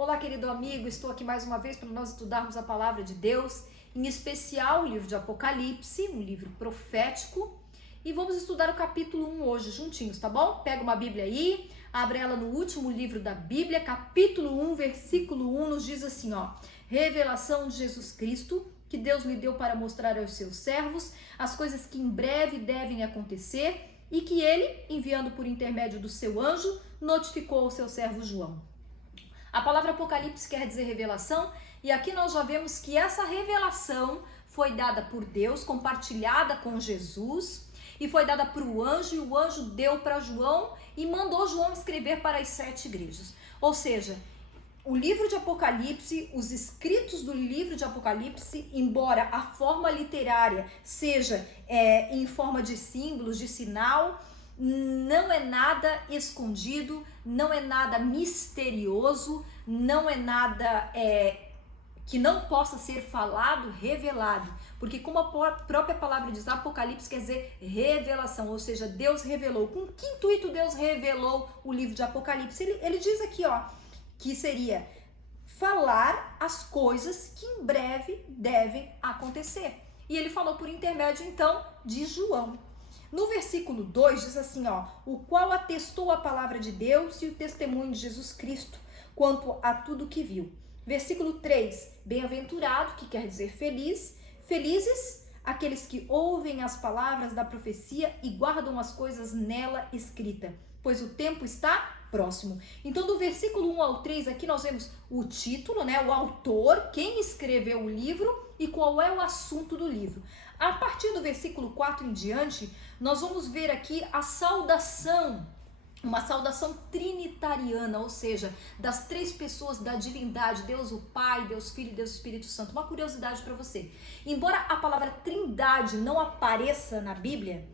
Olá, querido amigo, estou aqui mais uma vez para nós estudarmos a palavra de Deus, em especial o livro de Apocalipse, um livro profético, e vamos estudar o capítulo 1 hoje juntinhos, tá bom? Pega uma Bíblia aí, abre ela no último livro da Bíblia, capítulo 1, versículo 1, nos diz assim, ó: revelação de Jesus Cristo, que Deus lhe deu para mostrar aos seus servos as coisas que em breve devem acontecer e que ele, enviando por intermédio do seu anjo, notificou ao seu servo João. A palavra Apocalipse quer dizer revelação, e aqui nós já vemos que essa revelação foi dada por Deus, compartilhada com Jesus, e foi dada para o anjo, e o anjo deu para João e mandou João escrever para as 7 igrejas. Ou seja, o livro de Apocalipse, os escritos do livro de Apocalipse, embora a forma literária seja em forma de símbolos, de sinal, não é nada escondido, não é nada misterioso, não é nada que não possa ser falado, revelado. Porque como a própria palavra diz, Apocalipse quer dizer revelação, ou seja, Deus revelou. Com que intuito Deus revelou o livro de Apocalipse? Ele diz aqui, ó, que seria falar as coisas que em breve devem acontecer. E ele falou por intermédio, então, de João. No versículo 2 diz assim, ó: o qual atestou a palavra de Deus e o testemunho de Jesus Cristo quanto a tudo que viu. Versículo 3, bem-aventurado, que quer dizer feliz, felizes aqueles que ouvem as palavras da profecia e guardam as coisas nela escrita, pois o tempo está próximo. Então, do versículo 1 ao 3, aqui nós vemos o título, né, o autor, quem escreveu o livro e qual é o assunto do livro. A partir do versículo 4 em diante, nós vamos ver aqui a saudação, uma saudação trinitariana, ou seja, das 3 pessoas da divindade, Deus o Pai, Deus Filho e Deus Espírito Santo. Uma curiosidade para você: embora a palavra trindade não apareça na Bíblia,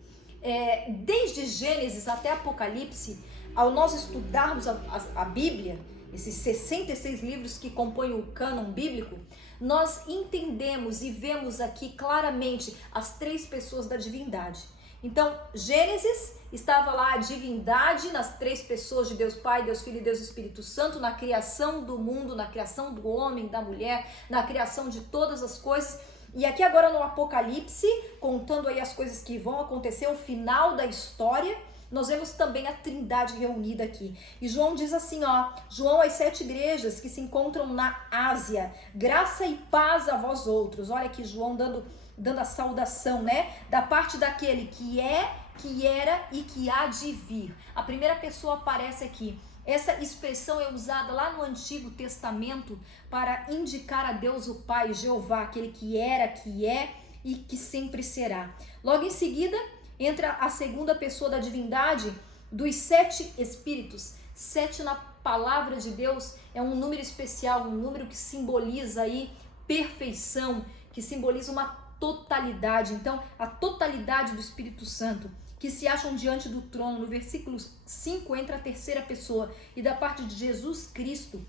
desde Gênesis até Apocalipse, ao nós estudarmos a Bíblia, esses 66 livros que compõem o cânon bíblico, nós entendemos e vemos aqui claramente as 3 pessoas da divindade. Então, Gênesis estava lá a divindade nas 3 pessoas de Deus Pai, Deus Filho e Deus Espírito Santo, na criação do mundo, na criação do homem, da mulher, na criação de todas as coisas. E aqui agora no Apocalipse, contando aí as coisas que vão acontecer, o final da história, nós vemos também a Trindade reunida aqui. E João diz assim, ó: João às 7 igrejas que se encontram na Ásia, graça e paz a vós outros. Olha aqui João dando a saudação, né? Da parte daquele que é, que era e que há de vir. A primeira pessoa aparece aqui. Essa expressão é usada lá no Antigo Testamento para indicar a Deus o Pai, Jeová, aquele que era, que é e que sempre será. Logo em seguida, entra a segunda pessoa da divindade, dos 7 espíritos. 7 na palavra de Deus é um número especial, um número que simboliza aí perfeição, que simboliza uma totalidade. Então, a totalidade do Espírito Santo, que se acham diante do trono. No versículo 5 entra a terceira pessoa, e da parte de Jesus Cristo,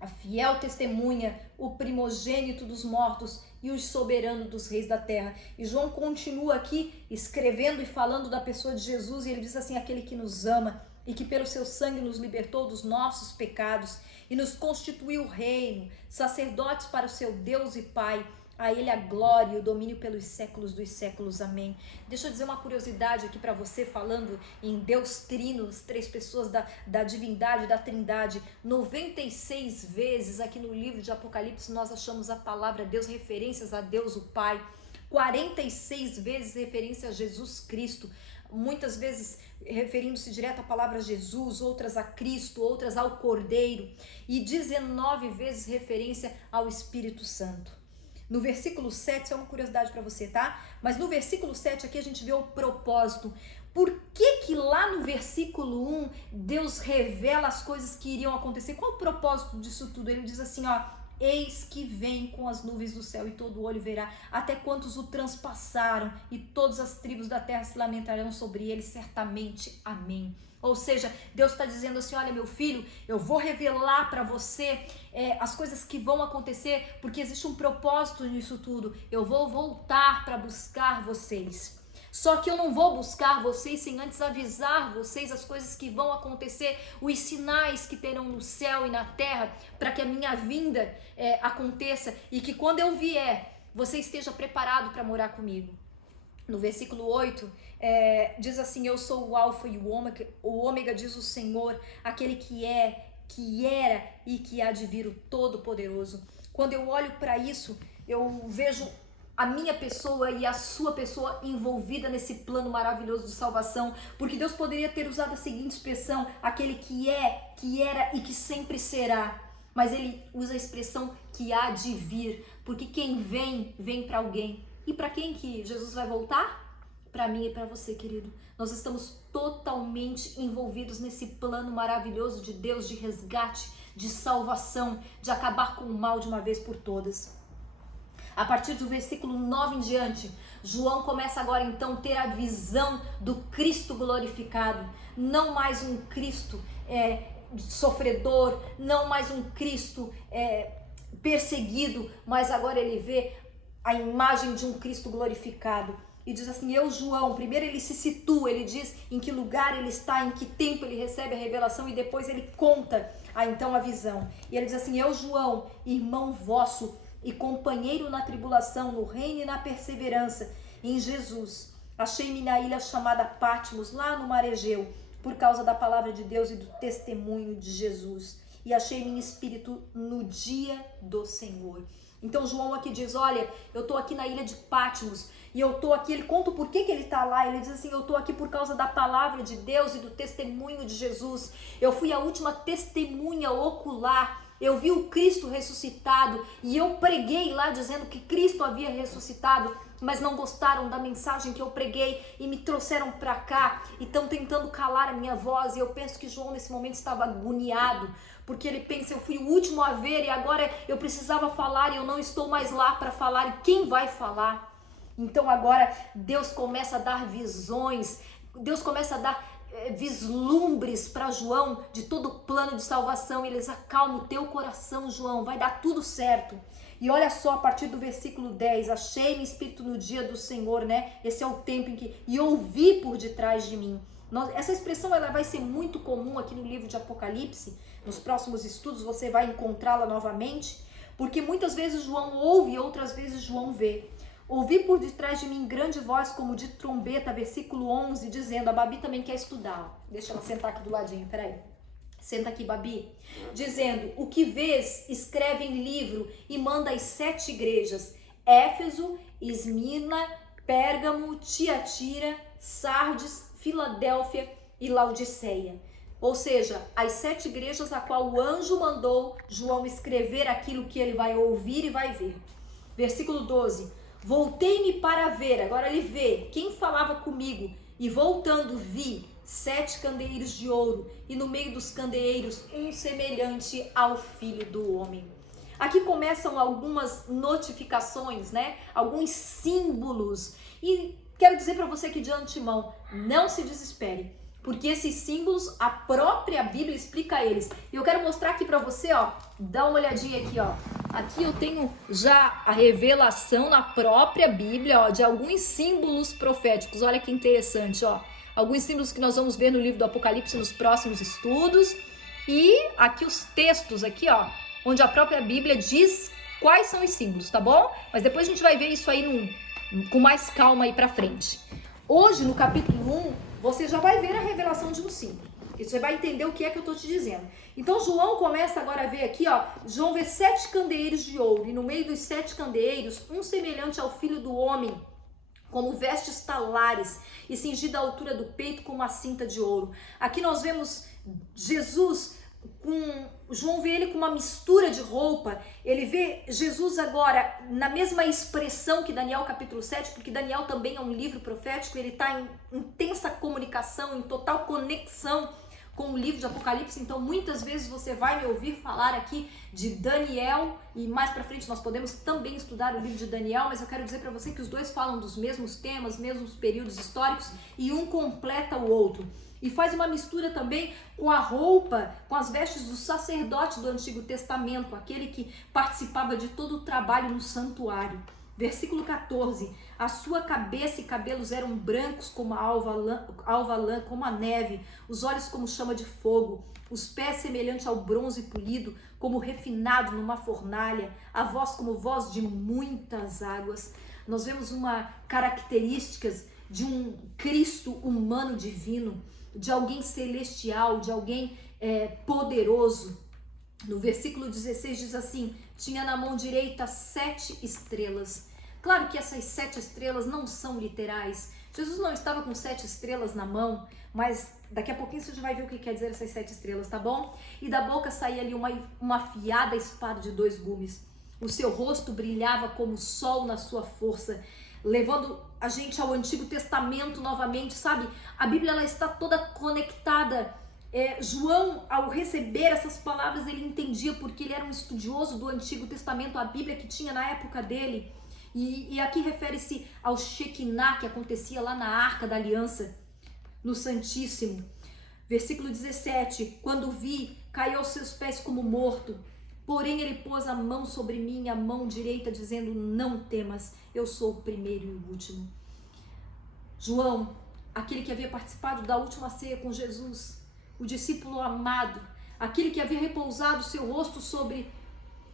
a fiel testemunha, o primogênito dos mortos e o soberano dos reis da terra. E João continua aqui escrevendo e falando da pessoa de Jesus, e ele diz assim: aquele que nos ama e que pelo seu sangue nos libertou dos nossos pecados e nos constituiu reino, sacerdotes para o seu Deus e Pai. A ele a glória e o domínio pelos séculos dos séculos. Amém. Deixa eu dizer uma curiosidade aqui para você, falando em Deus Trino, as 3 pessoas da divindade, da trindade. 96 vezes aqui no livro de Apocalipse nós achamos a palavra Deus, referências a Deus o Pai. 46 vezes referência a Jesus Cristo. Muitas vezes referindo-se direto à palavra Jesus, outras a Cristo, outras ao Cordeiro. E 19 vezes referência ao Espírito Santo. No versículo 7, isso é uma curiosidade para você, tá? Mas no versículo 7 aqui a gente vê o propósito. Por que lá no versículo 1 Deus revela as coisas que iriam acontecer? Qual o propósito disso tudo? Ele diz assim, ó: eis que vem com as nuvens do céu e todo olho verá, até quantos o transpassaram, e todas as tribos da terra se lamentarão sobre ele, certamente. Amém. Ou seja, Deus está dizendo assim: olha, meu filho, eu vou revelar para você as coisas que vão acontecer, porque existe um propósito nisso tudo. Eu vou voltar para buscar vocês. Só que eu não vou buscar vocês sem antes avisar vocês as coisas que vão acontecer, os sinais que terão no céu e na terra, para que a minha vinda aconteça e que quando eu vier, você esteja preparado para morar comigo. No versículo 8, diz assim: eu sou o alfa e o ômega, diz o Senhor, aquele que é, que era e que há de vir, o Todo-Poderoso. Quando eu olho para isso, eu vejo a minha pessoa e a sua pessoa envolvida nesse plano maravilhoso de salvação, porque Deus poderia ter usado a seguinte expressão: aquele que é, que era e que sempre será, mas ele usa a expressão que há de vir, porque quem vem, vem para alguém. E para quem que Jesus vai voltar? Para mim e para você, querido. Nós estamos totalmente envolvidos nesse plano maravilhoso de Deus, de resgate, de salvação, de acabar com o mal de uma vez por todas. A partir do versículo 9 em diante, João começa agora então a ter a visão do Cristo glorificado. Não mais um Cristo sofredor, não mais um Cristo perseguido, mas agora ele vê a imagem de um Cristo glorificado. E diz assim: eu, João, primeiro ele se situa, ele diz em que lugar ele está, em que tempo ele recebe a revelação, e depois ele conta então a visão. E ele diz assim: eu, João, irmão vosso e companheiro na tribulação, no reino e na perseverança em Jesus, achei-me na ilha chamada Patmos, lá no mar Egeu, por causa da palavra de Deus e do testemunho de Jesus, e achei-me em espírito no dia do Senhor. Então João aqui diz: olha, eu tô aqui na ilha de Patmos, e eu tô aqui, ele conta o porquê que ele tá lá. Ele diz assim: eu tô aqui por causa da palavra de Deus e do testemunho de Jesus. Eu fui a última testemunha ocular, eu vi o Cristo ressuscitado, e eu preguei lá dizendo que Cristo havia ressuscitado, mas não gostaram da mensagem que eu preguei e me trouxeram para cá e estão tentando calar a minha voz. E eu penso que João nesse momento estava agoniado, porque ele pensa: eu fui o último a ver e agora eu precisava falar e eu não estou mais lá para falar, e quem vai falar? Então agora Deus começa a dar visões, Deus começa a dar vislumbres para João de todo o plano de salvação. Eles acalmam o teu coração, João, vai dar tudo certo. E olha só, a partir do versículo 10, achei-me espírito no dia do Senhor, né? Esse é o tempo em que, e ouvi por detrás de mim. Essa expressão ela vai ser muito comum aqui no livro de Apocalipse. Nos próximos estudos você vai encontrá-la novamente, porque muitas vezes João ouve e outras vezes João vê. Ouvi por detrás de mim grande voz como de trombeta, versículo 11, dizendo: a Babi também quer estudar. Deixa ela sentar aqui do ladinho, peraí. Senta aqui, Babi. Dizendo: o que vês, escreve em livro e manda às 7 igrejas: Éfeso, Esmirna, Pérgamo, Tiatira, Sardes, Filadélfia e Laodiceia. Ou seja, as 7 igrejas a qual o anjo mandou João escrever aquilo que ele vai ouvir e vai ver. Versículo 12. Voltei-me para ver, agora ele vê quem falava comigo, e voltando vi 7 candeeiros de ouro, e no meio dos candeeiros um semelhante ao Filho do Homem. Aqui começam algumas notificações, né? Alguns símbolos, e quero dizer para você que de antemão, não se desespere, porque esses símbolos, a própria Bíblia explica eles. E eu quero mostrar aqui para você, ó, dá uma olhadinha aqui, ó. Aqui eu tenho já a revelação na própria Bíblia, ó, de alguns símbolos proféticos. Olha que interessante, ó. Alguns símbolos que nós vamos ver no livro do Apocalipse nos próximos estudos. E aqui os textos aqui, ó, onde a própria Bíblia diz quais são os símbolos, tá bom? Mas depois a gente vai ver isso aí com mais calma aí pra frente. Hoje, no capítulo 1, você já vai ver a revelação de um símbolo. E você vai entender o que é que eu estou te dizendo. Então, João começa agora a ver aqui, ó. João vê 7 candeeiros de ouro. E no meio dos 7 candeeiros, um semelhante ao Filho do Homem, como vestes talares, e cingido à altura do peito com uma cinta de ouro. Aqui nós vemos Jesus João vê ele com uma mistura de roupa. Ele vê Jesus agora na mesma expressão que Daniel capítulo 7, porque Daniel também é um livro profético. Ele está em intensa comunicação, em total conexão com o livro de Apocalipse. Então muitas vezes você vai me ouvir falar aqui de Daniel, e mais pra frente nós podemos também estudar o livro de Daniel, mas eu quero dizer para você que os dois falam dos mesmos temas, mesmos períodos históricos, e um completa o outro. E faz uma mistura também com a roupa, com as vestes do sacerdote do Antigo Testamento, aquele que participava de todo o trabalho no santuário. Versículo 14, a sua cabeça e cabelos eram brancos como a alva lã, como a neve, os olhos como chama de fogo, os pés semelhante ao bronze polido, como refinado numa fornalha, a voz como voz de muitas águas. Nós vemos uma características de um Cristo humano divino, de alguém celestial, de alguém poderoso. No versículo 16 diz assim, tinha na mão direita 7 estrelas. Claro que essas 7 estrelas não são literais. Jesus não estava com 7 estrelas na mão, mas daqui a pouquinho você já vai ver o que quer dizer essas 7 estrelas, tá bom? E da boca saía ali uma afiada espada de 2 gumes. O seu rosto brilhava como o sol na sua força, levando a gente ao Antigo Testamento novamente, sabe? A Bíblia ela está toda conectada. João, ao receber essas palavras, ele entendia porque ele era um estudioso do Antigo Testamento, a Bíblia que tinha na época dele. E aqui refere-se ao Shekinah, que acontecia lá na Arca da Aliança, no Santíssimo. Versículo 17, quando vi, caiu aos seus pés como morto, porém ele pôs a mão sobre mim, a mão direita, dizendo, não temas, eu sou o primeiro e o último. João, aquele que havia participado da última ceia com Jesus, o discípulo amado, aquele que havia repousado seu rosto sobre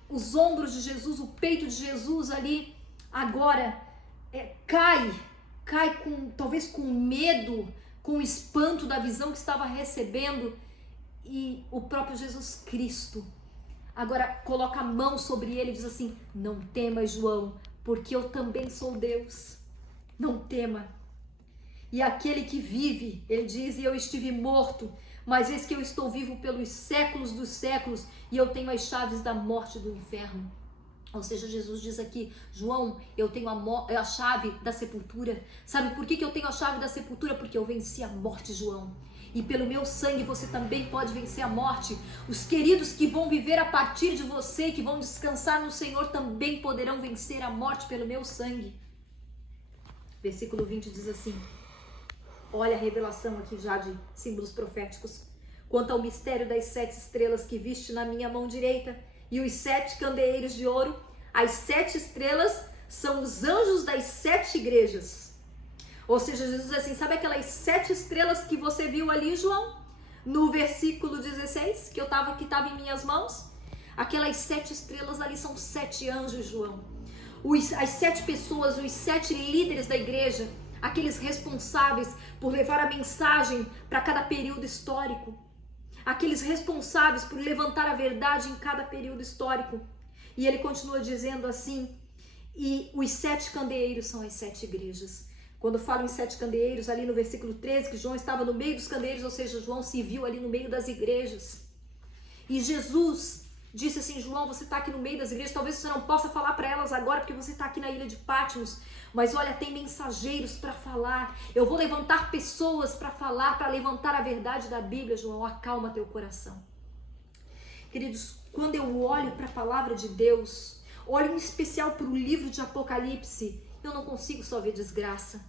os ombros de Jesus, o peito de Jesus ali, agora cai talvez com medo, com espanto da visão que estava recebendo, e o próprio Jesus Cristo agora coloca a mão sobre ele e diz assim, não temas, João, porque eu também sou Deus, não tema. E aquele que vive, ele diz, e eu estive morto, mas eis que eu estou vivo pelos séculos dos séculos, e eu tenho as chaves da morte e do inferno. Ou seja, Jesus diz aqui, João, eu tenho a chave da sepultura. Sabe por que eu tenho a chave da sepultura? Porque eu venci a morte, João. E pelo meu sangue você também pode vencer a morte. Os queridos que vão viver a partir de você, que vão descansar no Senhor, também poderão vencer a morte pelo meu sangue. Versículo 20 diz assim, olha a revelação aqui já de símbolos proféticos. Quanto ao mistério das 7 estrelas que viste na minha mão direita, e os 7 candeeiros de ouro, as 7 estrelas são os anjos das 7 igrejas. Ou seja, Jesus diz assim, sabe aquelas 7 estrelas que você viu ali, João? No versículo 16, que estava em minhas mãos? Aquelas 7 estrelas ali são 7 anjos, João. As 7 pessoas, os 7 líderes da igreja, aqueles responsáveis por levar a mensagem para cada período histórico. Aqueles responsáveis por levantar a verdade em cada período histórico. E ele continua dizendo assim, e os 7 candeeiros são as 7 igrejas. Quando falo em 7 candeeiros, ali no versículo 13, que João estava no meio dos candeeiros, ou seja, João se viu ali no meio das igrejas. E Jesus disse assim, João, você está aqui no meio das igrejas, talvez você não possa falar para elas agora, porque você está aqui na ilha de Patmos, mas olha, tem mensageiros para falar, eu vou levantar pessoas para falar, para levantar a verdade da Bíblia, João, acalma teu coração. Queridos, quando eu olho para a palavra de Deus, olho em especial para o livro de Apocalipse, eu não consigo só ver desgraça.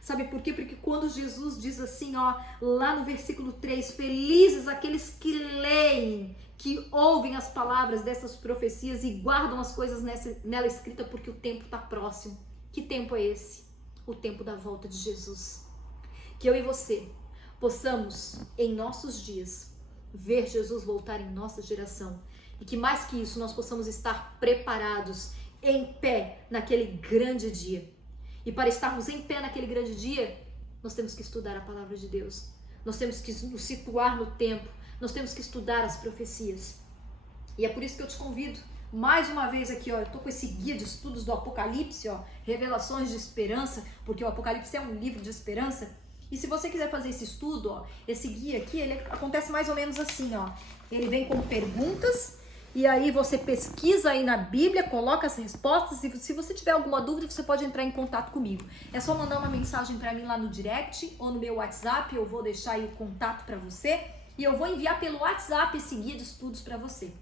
Sabe por quê? Porque quando Jesus diz assim, lá no versículo 3, felizes aqueles que leem, que ouvem as palavras dessas profecias e guardam as coisas nela escrita, porque o tempo está próximo. Que tempo é esse? O tempo da volta de Jesus. Que eu e você possamos, em nossos dias, ver Jesus voltar em nossa geração. E que mais que isso, nós possamos estar preparados, em pé, naquele grande dia. E para estarmos em pé naquele grande dia, nós temos que estudar a palavra de Deus. Nós temos que nos situar no tempo. Nós temos que estudar as profecias. E é por isso que eu te convido, mais uma vez aqui, eu tô com esse guia de estudos do Apocalipse, Revelações de Esperança, porque o Apocalipse é um livro de esperança. E se você quiser fazer esse estudo, esse guia aqui, ele acontece mais ou menos assim, Ele vem com perguntas, e aí você pesquisa aí na Bíblia, coloca as respostas, e se você tiver alguma dúvida, você pode entrar em contato comigo. É só mandar uma mensagem para mim lá no direct, ou no meu WhatsApp, eu vou deixar aí o contato para você, e eu vou enviar pelo WhatsApp esse guia de estudos para você.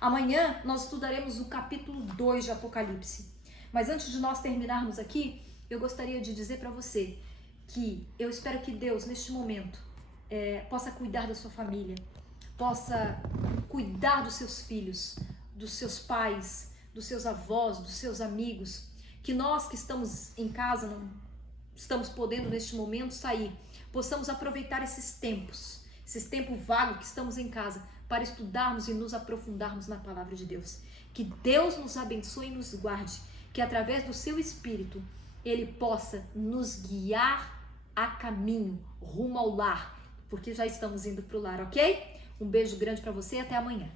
Amanhã nós estudaremos o capítulo 2 de Apocalipse. Mas antes de nós terminarmos aqui, eu gostaria de dizer para você que eu espero que Deus, neste momento, possa cuidar da sua família, possa cuidar dos seus filhos, dos seus pais, dos seus avós, dos seus amigos, Que nós que estamos em casa, não estamos podendo neste momento sair, possamos aproveitar esses tempos vago que estamos em casa, para estudarmos e nos aprofundarmos na palavra de Deus. Que Deus nos abençoe e nos guarde, que através do seu Espírito, Ele possa nos guiar a caminho, rumo ao lar, porque já estamos indo para o lar, ok? Um beijo grande para você e até amanhã.